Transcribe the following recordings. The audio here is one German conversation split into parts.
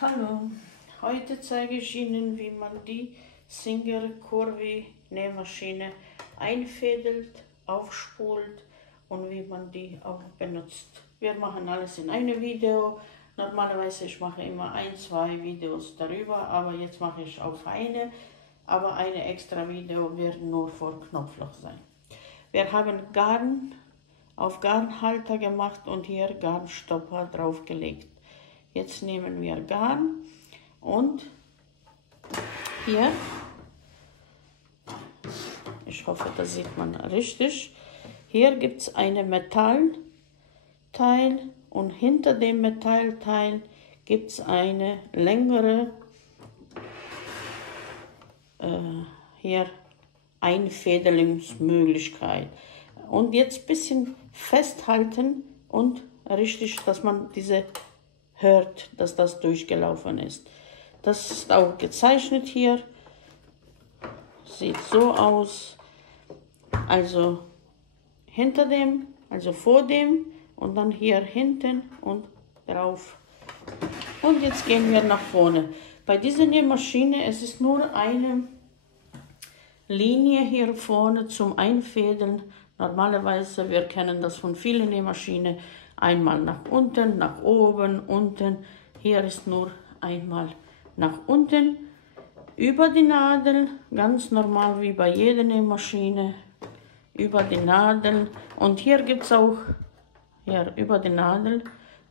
Hallo, heute zeige ich Ihnen, wie man die Singer Curvy Nähmaschine einfädelt, aufspult und wie man die auch benutzt. Wir machen alles in einem Video. Normalerweise ich mache immer ein, zwei Videos darüber, aber jetzt mache ich auf eine. Aber eine extra Video wird nur vor Knopfloch sein. Wir haben Garn auf Garnhalter gemacht und hier Garnstopper draufgelegt. Jetzt nehmen wir Garn und hier, ich hoffe, das sieht man richtig, hier gibt es ein Metallteil und hinter dem Metallteil gibt es eine längere hier Einfädelungsmöglichkeit. Und jetzt ein bisschen festhalten und richtig, dass man diese hört, dass das durchgelaufen ist. Das ist auch gezeichnet hier. Sieht so aus. Also hinter dem, also vor dem und dann hier hinten und drauf. Und jetzt gehen wir nach vorne. Bei dieser Nähmaschine es ist nur eine Linie hier vorne zum Einfädeln. Normalerweise, wir kennen das von vielen Nähmaschinen, einmal nach unten, nach oben, unten. Hier ist nur einmal nach unten, über die Nadel, ganz normal wie bei jeder Nähmaschine, über die Nadel. Und hier gibt es auch, hier über die Nadel,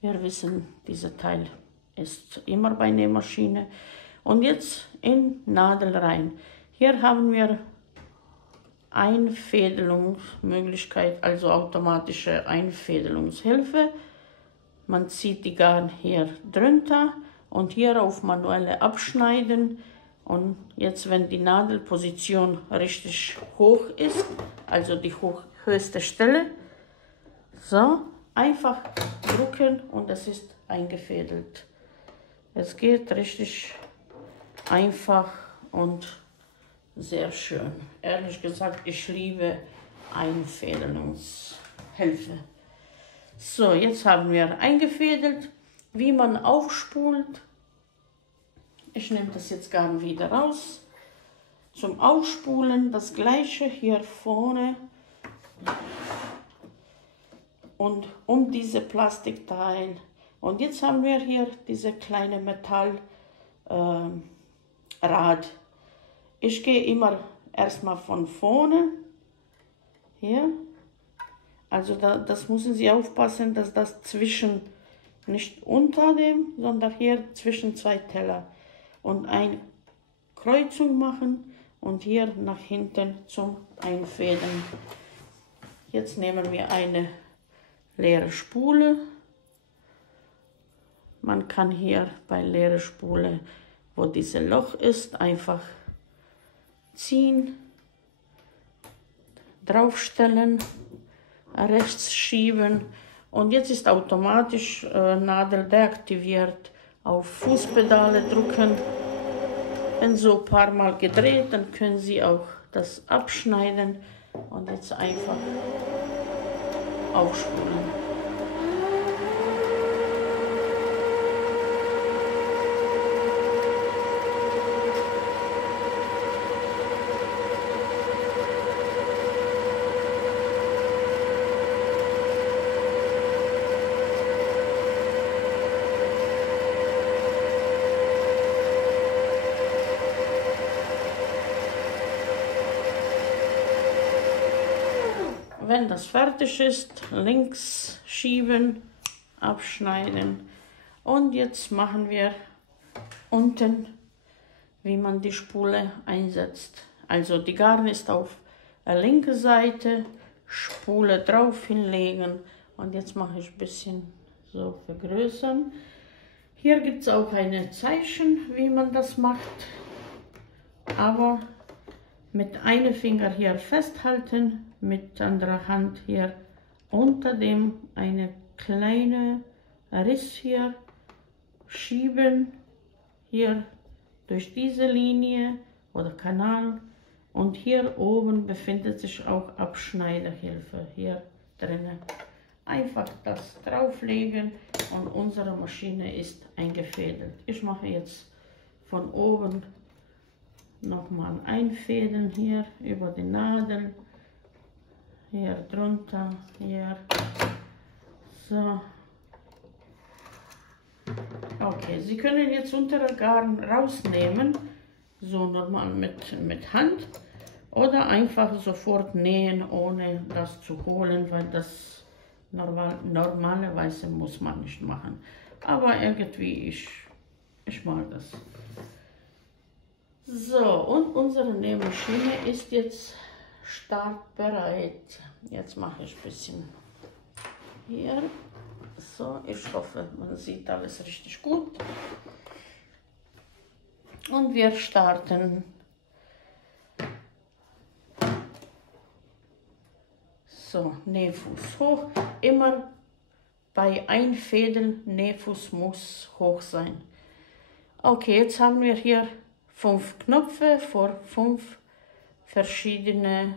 wir wissen, dieser Teil ist immer bei Nähmaschine. Und jetzt in Nadel rein. Hier haben wir Einfädelungsmöglichkeit, also automatische Einfädelungshilfe. Man zieht die Garn hier drunter und hier auf manuelle Abschneiden. Und jetzt, wenn die Nadelposition richtig hoch ist, also die höchste Stelle, so einfach drücken und es ist eingefädelt. Es geht richtig einfach und sehr schön. Ehrlich gesagt, ich liebe Einfädelungshilfe. So, jetzt haben wir eingefädelt, wie man aufspult. Ich nehme das jetzt Garn wieder raus. Zum Aufspulen das gleiche hier vorne und um diese Plastikteil. Und jetzt haben wir hier diese kleine Metallrad. Ich gehe immer erstmal von vorne, hier, also das müssen Sie aufpassen, dass das nicht unter dem, sondern hier zwischen zwei Teller und eine Kreuzung machen und hier nach hinten zum Einfädeln. Jetzt nehmen wir eine leere Spule. Man kann hier bei leere Spule, wo dieses Loch ist, einfach ziehen, draufstellen, rechts schieben und jetzt ist automatisch Nadel deaktiviert. Auf Fußpedale drücken, wenn so ein paar Mal gedreht, dann können Sie auch das abschneiden und jetzt einfach aufspulen. Wenn das fertig ist, links schieben, abschneiden. Und jetzt machen wir unten, wie man die Spule einsetzt. Also die Garn ist auf der linken Seite, Spule drauf hinlegen. Und jetzt mache ich ein bisschen so vergrößern. Hier gibt es auch ein Zeichen, wie man das macht. Aber mit einem Finger hier festhalten, mit anderer Hand hier unter dem eine kleine Riss hier schieben, hier durch diese Linie oder Kanal und hier oben befindet sich auch Abschneiderhilfe hier drinnen. einfach das drauflegen und unsere Maschine ist eingefädelt. Ich mache jetzt von oben nochmal einfädeln hier über die Nadel, hier drunter, hier, so. Okay, Sie können jetzt untere Garn rausnehmen, so normal mit Hand, oder einfach sofort nähen, ohne das zu holen, weil das normalerweise muss man nicht machen. Aber irgendwie, ich mag das. So, und unsere Nähmaschine ist jetzt startbereit. Jetzt mache ich ein bisschen hier. So, ich hoffe, man sieht alles richtig gut. Und wir starten. So, Nähfuß hoch. Immer bei Einfädeln, Nähfuß muss hoch sein. Okay, jetzt haben wir hier 5 Knöpfe für 5 verschiedene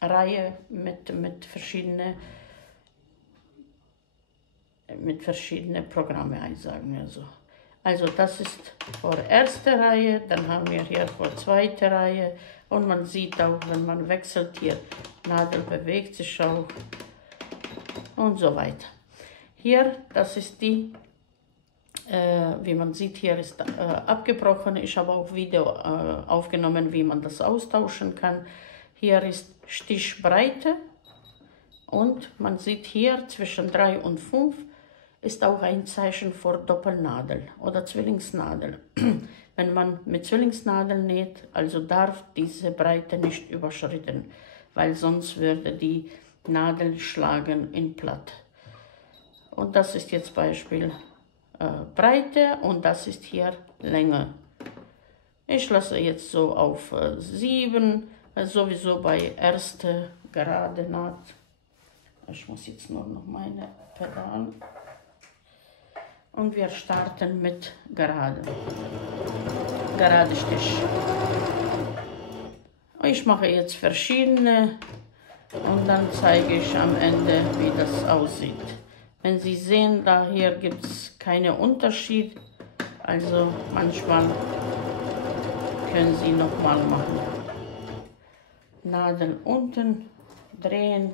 Reihen mit verschiedenen Programmen, sagen wir so. Also das ist für erste Reihe, dann haben wir hier für zweite Reihe und man sieht auch, wenn man wechselt hier, Nadel bewegt sich auch und so weiter. Hier, das ist die, wie man sieht, hier ist abgebrochen. Ich habe auch Video aufgenommen, wie man das austauschen kann. Hier ist Stichbreite und man sieht hier zwischen 3 und 5 ist auch ein Zeichen für Doppelnadel oder Zwillingsnadel. Wenn man mit Zwillingsnadel näht, also darf diese Breite nicht überschritten, weil sonst würde die Nadel schlagen in platt. Und das ist jetzt Beispiel Breite und das ist hier Länge. Ich lasse jetzt so auf 7, sowieso bei erste gerade Naht. Ich muss jetzt nur noch meine Pedale. Und wir starten mit gerade Stich. Ich mache jetzt verschiedene und dann zeige ich am Ende, wie das aussieht. Wenn Sie sehen, da hier gibt es keinen Unterschied, also manchmal können Sie nochmal machen. Nadel unten drehen.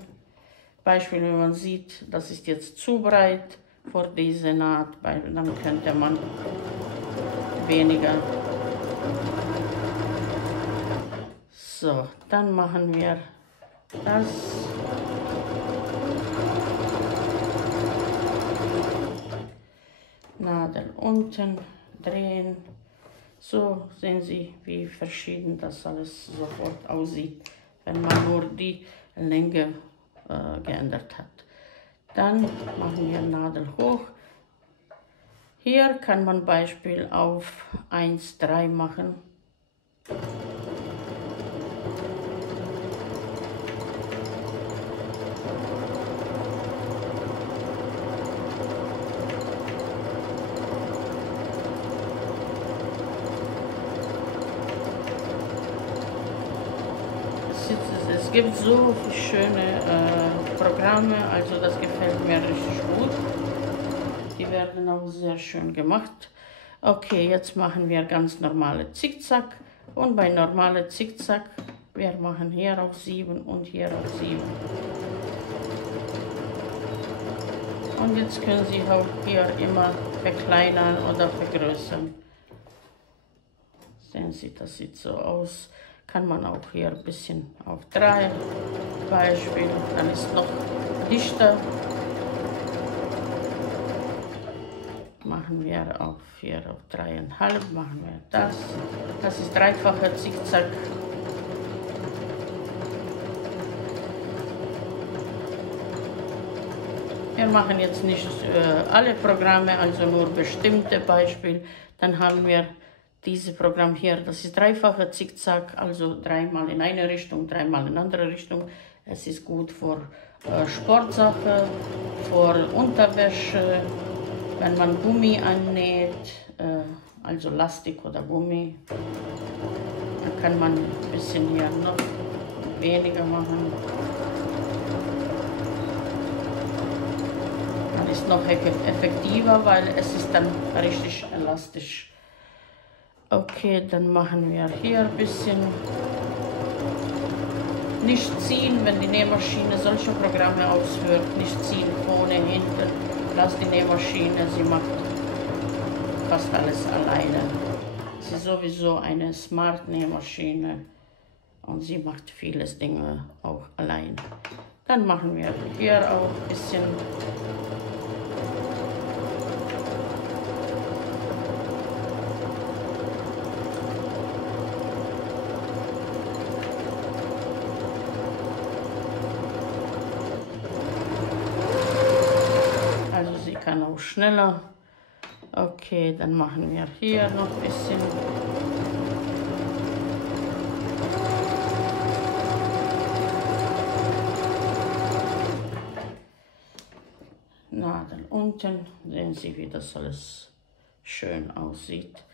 Beispiel, wenn man sieht, das ist jetzt zu breit für diese Naht, dann könnte man weniger. So, dann machen wir das. Nadel unten drehen. So sehen Sie, wie verschieden das alles sofort aussieht, wenn man nur die Länge geändert hat. Dann machen wir Nadel hoch. Hier kann man Beispiel auf 1,3 machen. Es gibt so schöne Programme, also das gefällt mir richtig gut. Die werden auch sehr schön gemacht. Okay, jetzt machen wir ganz normale Zickzack und bei normale Zickzack, wir machen hier auf 7 und hier auf 7. Und jetzt können Sie auch hier immer verkleinern oder vergrößern. Sehen Sie, das sieht so aus. Kann man auch hier ein bisschen auf 3 Beispiel, dann ist noch dichter. Machen wir auf hier auf 3,5, machen wir das. Das ist dreifacher Zickzack. Wir machen jetzt nicht alle Programme, also nur bestimmte Beispiele. Dann haben wir dieses Programm hier, das ist dreifacher Zickzack, also 3-mal in eine Richtung, 3-mal in andere Richtung. Es ist gut für Sportsachen, für Unterwäsche, wenn man Gummi annäht, also Lastik oder Gummi. Dann kann man ein bisschen hier noch weniger machen. dann ist noch effektiver, weil es ist dann richtig elastisch. Okay, dann machen wir hier ein bisschen. Nicht ziehen, wenn die Nähmaschine solche Programme ausführt. Nicht ziehen, vorne, hinten. Lass die Nähmaschine, sie macht fast alles alleine. Sie ist sowieso eine Smart-Nähmaschine und sie macht vieles Dinge auch allein. Dann machen wir hier auch ein bisschen. Also sie kann auch schneller. Okay, dann machen wir hier noch ein bisschen. Nadel unten, sehen Sie, wie das alles schön aussieht.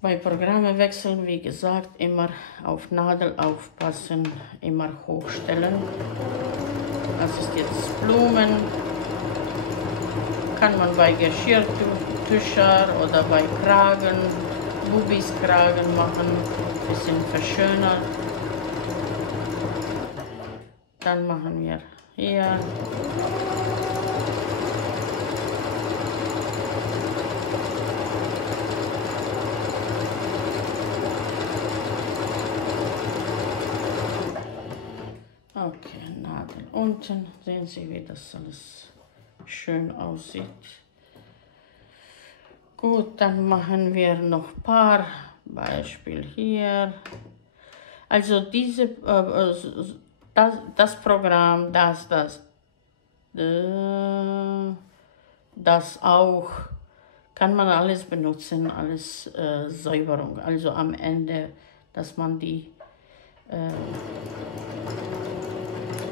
Bei Programme wechseln, wie gesagt, immer auf Nadel aufpassen, immer hochstellen. Das ist jetzt Blumen. Kann man bei Geschirrtücher oder bei Kragen, Bubiskragen machen, ein bisschen verschönern. Dann machen wir hier. Okay, Nadel unten. Sehen Sie, wie das alles schön aussieht. Gut, dann machen wir noch ein paar. Beispiel hier. Also diese, das Programm, das auch, kann man alles benutzen, alles Säuberung. Also am Ende, dass man die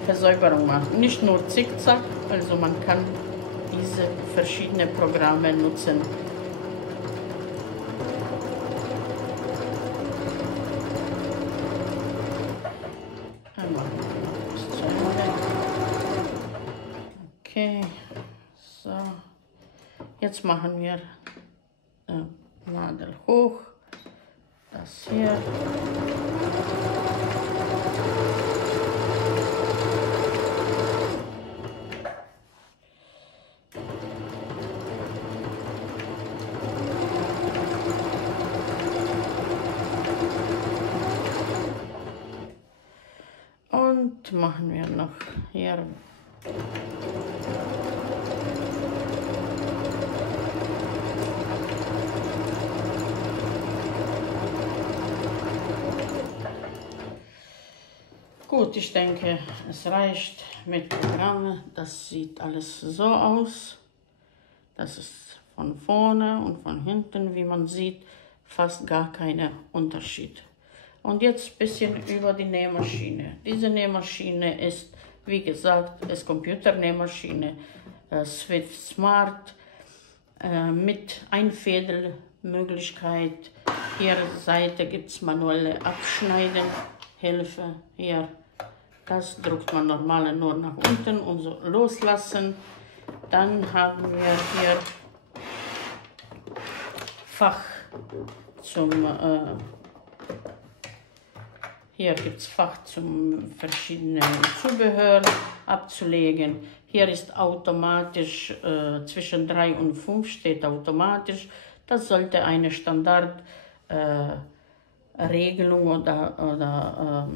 Versäuberung macht. Nicht nur Zickzack, also man kann diese verschiedenen Programme nutzen. Okay, so. Jetzt machen wir Nadel hoch, das hier. Und machen wir noch hier. Gut, ich denke, es reicht mit Programmen. Das sieht alles so aus. Das ist von vorne und von hinten, wie man sieht, fast gar kein Unterschied. Und jetzt ein bisschen über die Nähmaschine. Diese Nähmaschine ist, wie gesagt, ist Computernähmaschine, Swift Smart, mit Einfädelmöglichkeit. Hier Seite gibt es manuelle Abschneiden-Hilfe. Hier, das drückt man normal nur nach unten und so loslassen. Dann haben wir hier Fach zum Hier gibt es Fach zum verschiedenen Zubehör abzulegen. Hier ist automatisch, zwischen 3 und 5 steht automatisch. Das sollte eine Standardregelung oder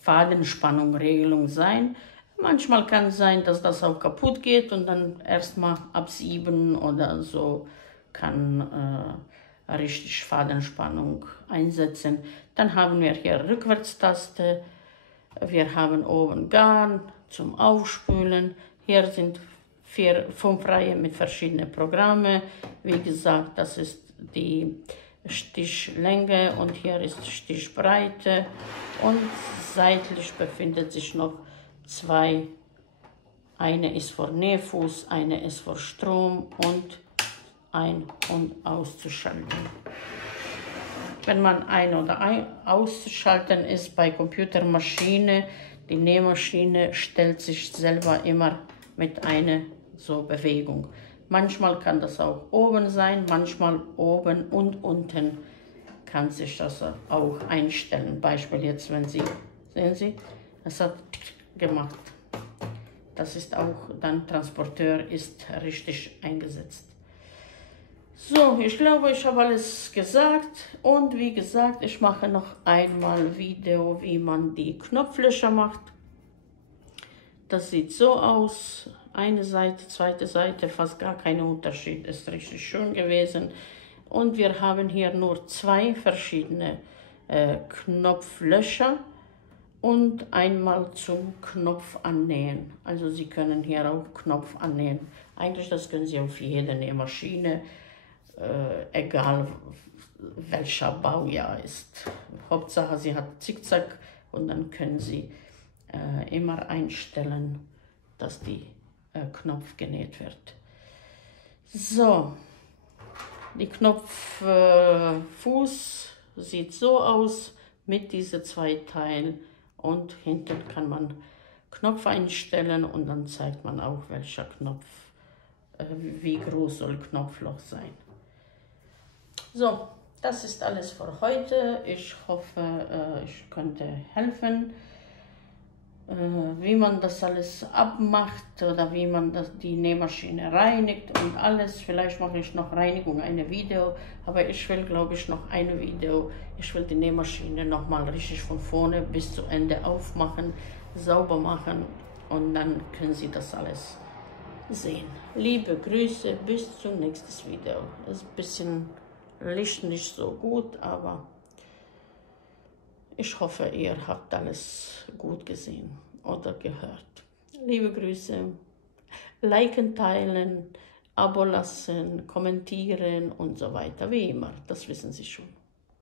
Fadenspannung-Regelung sein. Manchmal kann es sein, dass das auch kaputt geht und dann erstmal ab 7 oder so kann richtig Fadenspannung einsetzen. Dann haben wir hier Rückwärtstaste. Wir haben oben Garn zum Aufspülen. Hier sind 5 Reihen mit verschiedenen Programmen. Wie gesagt, das ist die Stichlänge und hier ist Stichbreite. Und seitlich befindet sich noch 2. Eine ist für Nähfuß, eine ist für Strom und ein- und auszuschalten. Wenn man ein- oder auszuschalten ist bei Computermaschine, die Nähmaschine stellt sich selber immer mit einer so Bewegung. Manchmal kann das auch oben sein, manchmal oben und unten kann sich das auch einstellen. Beispiel jetzt, wenn Sie, sehen Sie, es hat gemacht. Das ist auch, dann Transporteur ist richtig eingesetzt. So, ich glaube, ich habe alles gesagt und wie gesagt, ich mache noch einmal Video, wie man die Knopflöcher macht. Das sieht so aus, eine Seite, zweite Seite, fast gar kein Unterschied, ist richtig schön gewesen. Und wir haben hier nur 2 verschiedene Knopflöcher und einmal zum Knopf annähen. Also Sie können hier auch Knopf annähen. Eigentlich das können Sie auf jede Nähmaschine, egal welcher Baujahr ist. Hauptsache sie hat Zickzack und dann können Sie immer einstellen, dass die Knopf genäht wird. So, die Knopffuß sieht so aus mit diesen 2 Teilen und hinten kann man Knopf einstellen und dann zeigt man auch, welcher Knopf, wie groß soll Knopfloch sein. So, das ist alles für heute. Ich hoffe, ich konnte helfen, wie man das alles abmacht oder wie man die Nähmaschine reinigt und alles. Vielleicht mache ich noch Reinigung, ein Video, aber ich will, glaube ich, noch ein Video. Ich will die Nähmaschine nochmal richtig von vorne bis zu Ende aufmachen, sauber machen und dann können Sie das alles sehen. Liebe Grüße, bis zum nächsten Video. Ist ein bisschen Licht nicht so gut, aber ich hoffe, ihr habt alles gut gesehen oder gehört. Liebe Grüße, liken, teilen, Abo lassen, kommentieren und so weiter, wie immer, das wissen Sie schon.